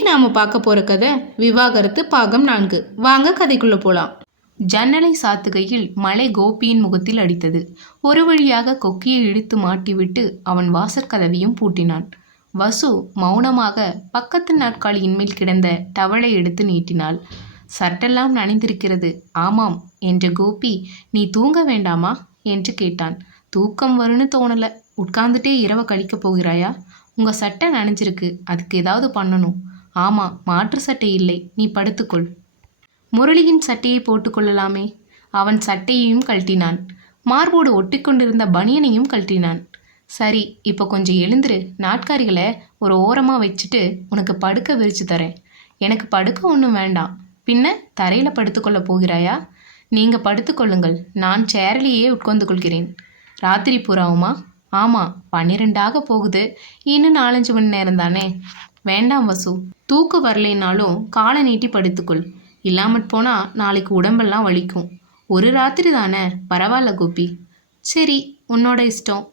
இன்னைக்கு நாம பார்க்க போற கதை விவாகரத்து பாகம் நான்கு. வாங்க கதைக்குள்ள போலாம். ஜன்னலை சாத்துகையில் மலை கோபியின் முகத்தில் அடித்தது. ஒரு வழியாக கொக்கியை இழுத்து மாட்டிவிட்டு அவன் வாசற்கதவையும் பூட்டினான். வசு மௌனமாக பக்கத்து நாட்காலியின் மேல் கிடந்த டவலை எடுத்து நீட்டினாள். சட்டெல்லாம் நனைந்திருக்கிறது. ஆமாம் என்ற கோபி நீ தூங்க வேண்டாமா? என்று கேட்டான். தூக்கம் வரும்னு தோணல. உட்கார்ந்துட்டே இரவை கழிக்கப் போகிறாயா? உங்க சட்டை நனைஞ்சிருக்கு. அதுக்கு ஏதாவது பண்ணணும். ஆமா மாற்று சட்டை இல்லை. நீ படுத்துக்கொள். முரளியின் சட்டையை போட்டுக்கொள்ளலாமே அவன் சட்டையையும் கழட்டினான். மார்போடு ஒட்டிக்கொண்டிருந்த பனியனையும் கழட்டினான். சரி இப்போ கொஞ்சம் எழுந்துரு. நாட்காரிகளை ஒரு ஓரமாக வச்சுட்டு உனக்கு படுக்க விரிச்சு தரேன். எனக்கு படுக்க ஒன்றும் வேண்டாம். பின்ன தரையில் படுத்துக்கொள்ள போகிறாயா? நீங்கள் படுத்துக்கொள்ளுங்கள் நான் சேரலேயே உட்கார்ந்து கொள்கிறேன். ராத்திரி பூராவுமா? ஆமாம் பன்னிரெண்டாக போகுது. இன்னும் நாலஞ்சு மணி நேரம் தானே வேண்டாம் வசு. தூக்க வரலைனாலும் காலை நீட்டி படுத்துக்கொள். இல்லாமற் போனால் நாளைக்கு உடம்பெல்லாம் வலிக்கும். ஒரு ராத்திரி தானே? பரவாயில்ல கோபி. சரி உன்னோட இஷ்டம்.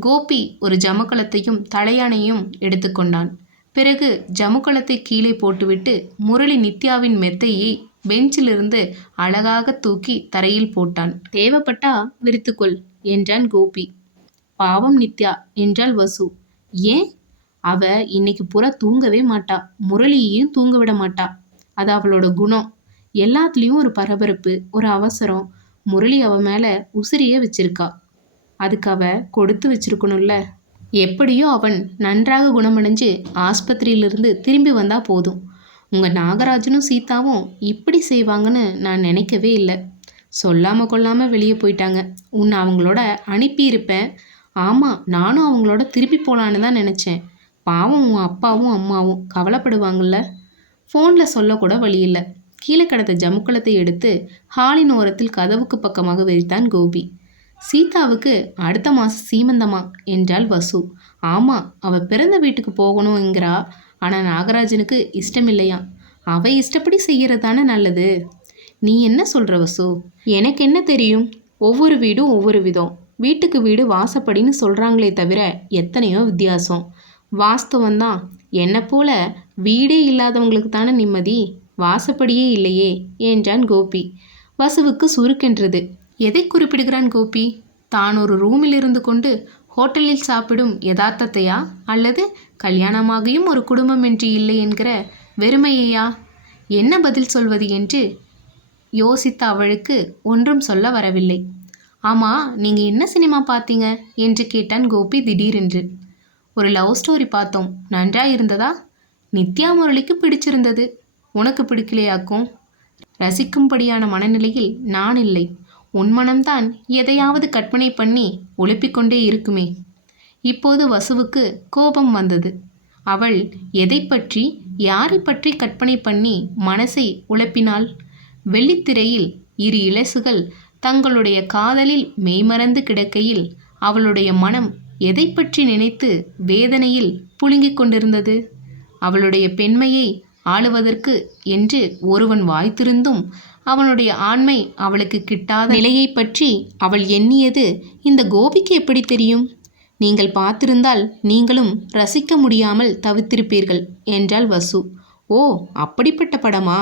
கோபி ஒரு ஜமுக்கலத்தையும் தலையானையும் எடுத்துக்கொண்டான். பிறகு ஜமுக்கலத்தை கீழே போட்டுவிட்டு முரளி நித்யாவின் மெத்தையை பெஞ்சிலிருந்து அழகாக தூக்கி தரையில் போட்டான். தேவைப்பட்டா விரித்துக்கொள் என்றான் கோபி. பாவம் நித்யா என்றாள் வசு. ஏன்? அவ இன்னைக்கு பூரா தூங்கவே மாட்டா. முரளியையும் தூங்க விட மாட்டா. அது அவளோட குணம். எல்லாத்துலேயும் ஒரு பரபரப்பு ஒரு அவசரம். முரளி அவ மேலே உசிரியே வச்சிருக்கா. அதுக்கு அவ கொடுத்து வச்சிருக்கணும்ல. எப்படியோ அவன் நன்றாக குணமடைஞ்சு ஆஸ்பத்திரியிலிருந்து திரும்பி வந்தா போதும். உங்கள் நாகராஜனும் சீதாவும் இப்படி செய்வாங்கன்னு நான் நினைக்கவே இல்லை. சொல்லாமல் கொள்ளாமல் வெளியே போயிட்டாங்க. உன்னை அவங்களோட அனுப்பியிருப்பேன். ஆமாம் நானும் அவங்களோட திருப்பி போகலான்னு தான் நினச்சேன். பாவம் உன் அப்பாவும் அம்மாவும் கவலைப்படுவாங்கள்ல ஃபோனில் சொல்லக்கூட வழி இல்லை. கீழே கிடந்த ஜமுக்கலத்தை எடுத்து ஹாலின் ஓரத்தில் கதவுக்கு பக்கமாக விரித்தான் கோபி. சீதாவுக்கு அடுத்த மாதம் சீமந்தமா? என்றாள் வசு. ஆமாம் அவள் பிறந்த வீட்டுக்கு போகணுங்கிறா ஆனால் நாகராஜனுக்கு இஷ்டம் இல்லையா அவள் இஷ்டப்படி செய்கிறது தானே நல்லது. நீ என்ன சொல்கிற வசு? எனக்கு என்ன தெரியும்? ஒவ்வொரு வீடும் ஒவ்வொரு விதம். வீட்டுக்கு வீடு வாசப்படின்னு சொல்கிறாங்களே தவிர எத்தனையோ வித்தியாசம். வாஸ்தவம் தான் என்னை போல வீடே இல்லாதவங்களுக்கு தானே நிம்மதி? வாசப்படியே இல்லையே என்றான் கோபி. வசுவுக்கு சுருக்கென்றது. எதை குறிப்பிடுகிறான் கோபி? தான் ஒரு ரூமில் இருந்து கொண்டு ஹோட்டலில் சாப்பிடும் யதார்த்தத்தையா? அல்லது கல்யாணமாகியும் ஒரு குடும்பம் என்று இல்லை என்கிற வெறுமையையா? என்ன பதில் சொல்வது என்று யோசித்த அவளுக்கு ஒன்றும் சொல்ல வரவில்லை. ஆமா நீங்கள் என்ன சினிமா பார்த்தீங்க? என்று கேட்டான் கோபி திடீரென்று. ஒரு லவ் ஸ்டோரி பார்த்தோம். நன்றாக இருந்ததா? நித்யா முரளிக்கு பிடிச்சிருந்தது. உனக்கு பிடிக்கலையாக்கும்? ரசிக்கும்படியான மனநிலையில் நான் இல்லை. உன் மனம்தான் எதையாவது கற்பனை பண்ணி ஒழுப்பிக்கொண்டே இருக்குமே. இப்போது வசுவுக்கு கோபம் வந்தது. அவள் எதை பற்றி யாரை பற்றி கற்பனை பண்ணி மனசை உழப்பினாள்? வெள்ளித்திரையில் இரு இலசுகள் தங்களுடைய காதலில் மெய்மறந்து கிடக்கையில் அவளுடைய மனம் எதை பற்றி நினைத்து வேதனையில் புழுங்கிக் கொண்டிருந்தது? அவளுடைய பெண்மையை ஆளுவதற்கு என்று ஒருவன் வாய்த்திருந்தும் அவனுடைய ஆண்மை அவளுக்கு கிட்டாத நிலையை பற்றி அவள் எண்ணியது இந்த கோபிக்கு எப்படி தெரியும்? நீங்கள் பார்த்திருந்தால் நீங்களும் ரசிக்க முடியாமல் தவித்திருப்பீர்கள் என்றாள் வசு. ஓ அப்படிப்பட்ட படமா?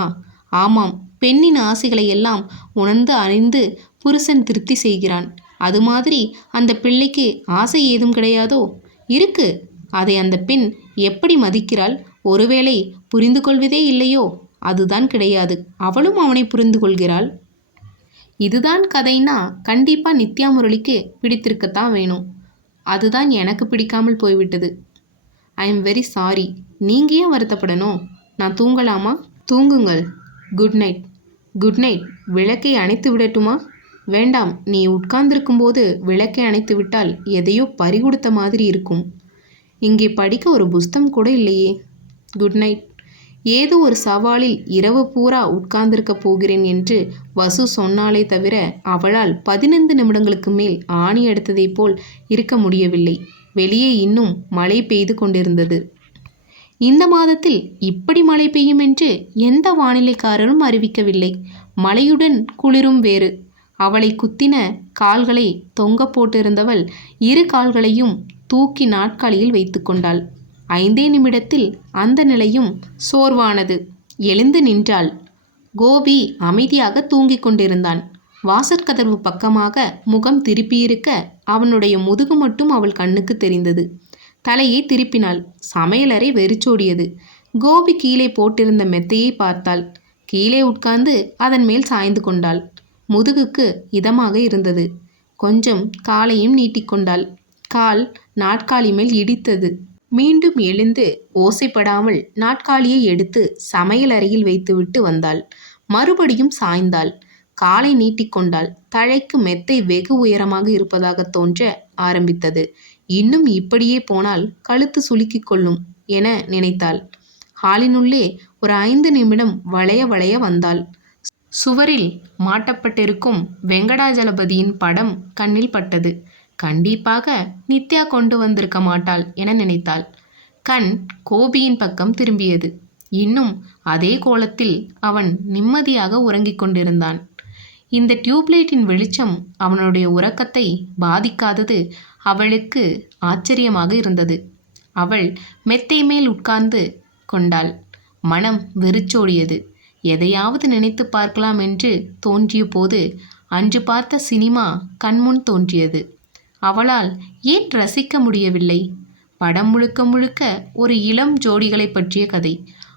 ஆமாம் பெண்ணின் ஆசைகளை எல்லாம் உணர்ந்து அறிந்து புருஷன் திருப்தி செய்கிறான். அது மாதிரி அந்த பிள்ளைக்கு ஆசை ஏதும் கிடையாதோ? இருக்கு. அதை அந்த பெண் எப்படி மதிக்கிறாள்? ஒருவேளை புரிந்து கொள்வதே இல்லையோ? அதுதான் கிடையாது. அவளும் அவனை புரிந்து கொள்கிறாள். இதுதான் கதைன்னா கண்டிப்பாக நித்யா முரளிக்கு பிடித்திருக்கத்தான் வேணும். அதுதான் எனக்கு பிடிக்காமல் போய்விட்டது. ஐ எம் வெரி சாரி நீங்கள் ஏன் வருத்தப்படணும்? நான் தூங்கலாமா? தூங்குங்கள். குட் நைட் குட் நைட் விளக்கை அணைத்து விடட்டுமா? வேண்டாம் நீ உட்கார்ந்திருக்கும்போது விளக்கை அணைத்து விட்டால் எதையோ பறிகொடுத்த மாதிரி இருக்கும். இங்கே படிக்க ஒரு புஸ்தம் கூட இல்லையே. Good night. ஏதோ ஒரு சவாலில் இரவு பூரா உட்கார்ந்திருக்க போகிறேன் என்று வசு சொன்னாலே தவிர அவளால் பதினைந்து நிமிடங்களுக்கு மேல் ஆணி எடுத்ததைப் போல் இருக்க முடியவில்லை. வெளியே இன்னும் மழை பெய்து கொண்டிருந்தது. இந்த மாதத்தில் இப்படி மழை பெய்யும் என்று எந்த வானிலைக்காரரும் அறிவிக்கவில்லை. மழையுடன் குளிரும் வேறு. அவளை குத்தின கால்களை தொங்க போட்டிருந்தவள் இரு கால்களையும் தூக்கி நாட்காலியில் வைத்து கொண்டாள். ஐந்தே நிமிடத்தில் அந்த நிலையும் சோர்வானது. எழுந்து நின்றாள். கோபி அமைதியாக தூங்கிக் கொண்டிருந்தான். வாசற்கதவு பக்கமாக முகம் திருப்பியிருக்க அவனுடைய முதுகு மட்டும் அவள் கண்ணுக்கு தெரிந்தது. தலையை திருப்பினாள். சமையலறை வெறிச்சோடியது. கோபி கீழே போட்டிருந்த மெத்தையை பார்த்தாள். கீழே உட்கார்ந்து அதன் மேல் சாய்ந்து கொண்டாள். முதுகுக்கு இதமாக இருந்தது. கொஞ்சம் காலையும் நீட்டிக்கொண்டாள் கால் நாட்காலி மேல் இடித்தது. மீண்டும் எழுந்து ஓசைப்படாமல் நாட்காலியை எடுத்து சமையலறையில் வைத்துவிட்டு வந்தாள். மறுபடியும் சாய்ந்தாள். காலை நீட்டிக்கொண்டாள் தழைக்கு மெத்தை வெகு உயரமாக இருப்பதாக தோன்ற ஆரம்பித்தது. இன்னும் இப்படியே போனால் கழுத்து சுலுக்கிக் கொள்ளும் என நினைத்தாள். ஹாலினுள்ளே ஒரு ஐந்து நிமிடம் வளைய வளைய வந்தாள். சுவரில் மாட்டப்பட்டிருக்கும் வெங்கடாஜலபதியின் படம் கண்ணில் பட்டது. கண்டிப்பாக நித்யா கொண்டு வந்திருக்க மாட்டாள் என நினைத்தாள். கண் கோபியின் பக்கம் திரும்பியது. இன்னும் அதே கோலத்தில் அவன் நிம்மதியாக உறங்கிக் கொண்டிருந்தான். இந்த டியூப்லைட்டின் வெளிச்சம் அவனுடைய உறக்கத்தை பாதிக்காதது அவளுக்கு ஆச்சரியமாக இருந்தது. அவள் மெத்தை மேல் உட்கார்ந்து கொண்டாள். மனம் வெறிச்சோடியது. எதையாவது நினைத்து பார்க்கலாம் என்று தோன்றிய போது அன்று பார்த்த சினிமா கண்முன் தோன்றியது. அவளால் ஏன் ரசிக்க முடியவில்லை? படம் முழுக்க முழுக்க ஒரு இளம் ஜோடிகளை பற்றிய கதை.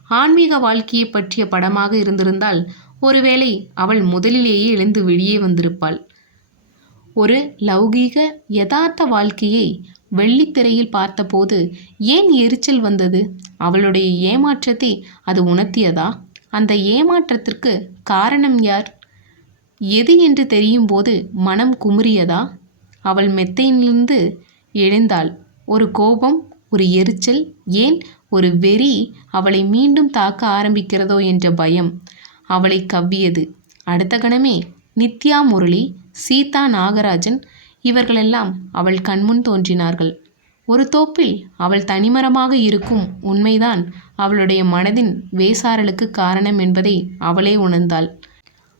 ஆன்மீக வாழ்க்கையை பற்றிய படமாக இருந்திருந்தால் ஒருவேளை அவள் முதலிலேயே எழுந்து வெளியே வந்திருப்பாள். ஒரு லௌகீக யதார்த்த வாழ்க்கையை வெள்ளித்திரையில் பார்த்தபோது ஏன் எரிச்சல் வந்தது? அவளுடைய ஏமாற்றத்தை அது உணர்த்தியதா? அந்த ஏமாற்றத்திற்கு காரணம் யார்? எது என்று தெரியும் போது மனம் குமுறியதா? அவள் மெத்தையிலிருந்து எழுந்தாள். ஒரு கோபம் ஒரு எரிச்சல் ஏன் ஒரு வெறி அவளை மீண்டும் தாக்க ஆரம்பிக்கிறதோ என்ற பயம் அவளை கவ்வியது. அடுத்த கணமே நித்யா முரளி சீதா நாகராஜன் இவர்களெல்லாம் அவள் கண்முன் தோன்றினார்கள். ஒரு தோப்பில் அவள் தனிமரமாக இருக்கும் உண்மைதான் அவளுடைய மனதின் வேசாரலுக்கு காரணம் என்பதை அவளே உணர்ந்தாள்.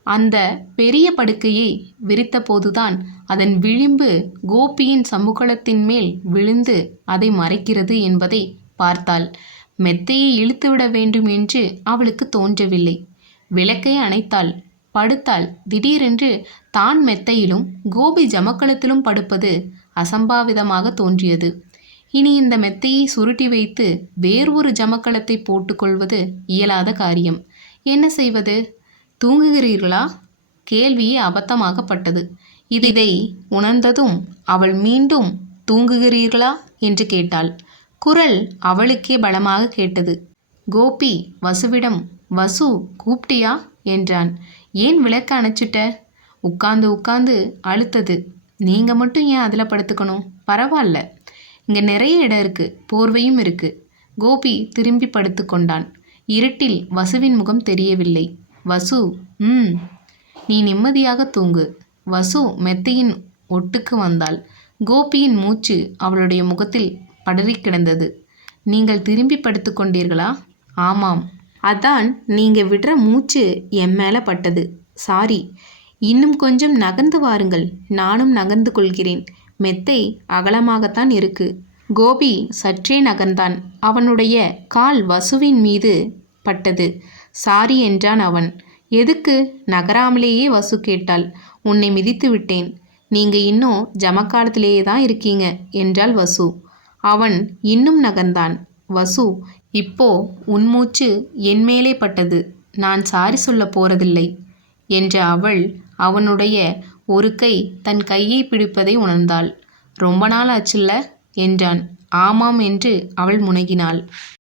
அந்த பெரிய படுக்கையை விரித்தபோதுதான் அதன் விளிம்பு கோபியின் சமுகலத்தின் மேல் விழுந்து அதை மறைக்கிறது என்பதை பார்த்தாள். மெத்தையை இழுத்துவிட வேண்டும் என்று அவளுக்கு தோன்றவில்லை. விளக்கை அணைத்தாள். படுத்தாள். திடீரென்று தான் மெத்தையிலும் கோபி ஜமக்களத்திலும் படுப்பது அசம்பாவிதமாக தோன்றியது. இனி இந்த மெத்தையை சுருட்டி வைத்து வேறு ஒரு ஜமக்களத்தை போட்டுக்கொள்வது இயலாத காரியம். என்ன செய்வது? தூங்குகிறீர்களா? கேள்வியே அபத்தமாகப்பட்டது. இதை உணர்ந்ததும் அவள் மீண்டும் தூங்குகிறீர்களா? என்று கேட்டாள். குரல் அவளுக்கே பலமாக கேட்டது. கோபி வசுவிடம் வசு கூப்பிட்டியா? என்றான். ஏன் விளக்க அணைச்சிட்ட? உட்காந்து உட்காந்து அழுத்தது. நீங்கள் மட்டும் ஏன் அதில் படுத்துக்கணும்? பரவாயில்ல. இங்கே நிறைய இடம் இருக்குது போர்வையும் இருக்குது கோபி திரும்பி படுத்து கொண்டான். இருட்டில் வசுவின் முகம் தெரியவில்லை. வசு ம். நீ நிம்மதியாக தூங்கு. வசு மெத்தையின் ஒட்டுக்கு வந்தாள். கோபியின் மூச்சு அவளுடைய முகத்தில் படறி கிடந்தது. நீங்கள் திரும்பி படுத்து கொண்டீர்களா? ஆமாம். அதான் நீங்கள் விடுற மூச்சு என் மேலே பட்டது. சாரி. இன்னும் கொஞ்சம் நகர்ந்து வாருங்கள். நானும் நகர்ந்து கொள்கிறேன். மெத்தை அகலமாகத்தான் இருக்கு. கோபி சற்றே நகர்ந்தான். அவனுடைய கால் வசுவின் மீது பட்டது. சாரி என்றான் அவன். எதுக்கு? நகராமலேயே வசு கேட்டாள். உன்னை மிதித்து விட்டேன். நீங்க இன்னும் ஜமக்காலத்திலேயே தான் இருக்கீங்க என்றாள் வசு. அவன் இன்னும் நகர்ந்தான். வசு இப்போ உன் மூச்சு என் மேலே பட்டது. நான் சாரி சொல்ல போறதில்லை. என்ற அவள் அவனுடைய ஒரு கை தன் கையை பிடிப்பதை உணர்ந்தாள். ரொம்ப நாள் ஆச்சுல்ல? என்றான். ஆமாம் என்று அவள் முனகினாள்.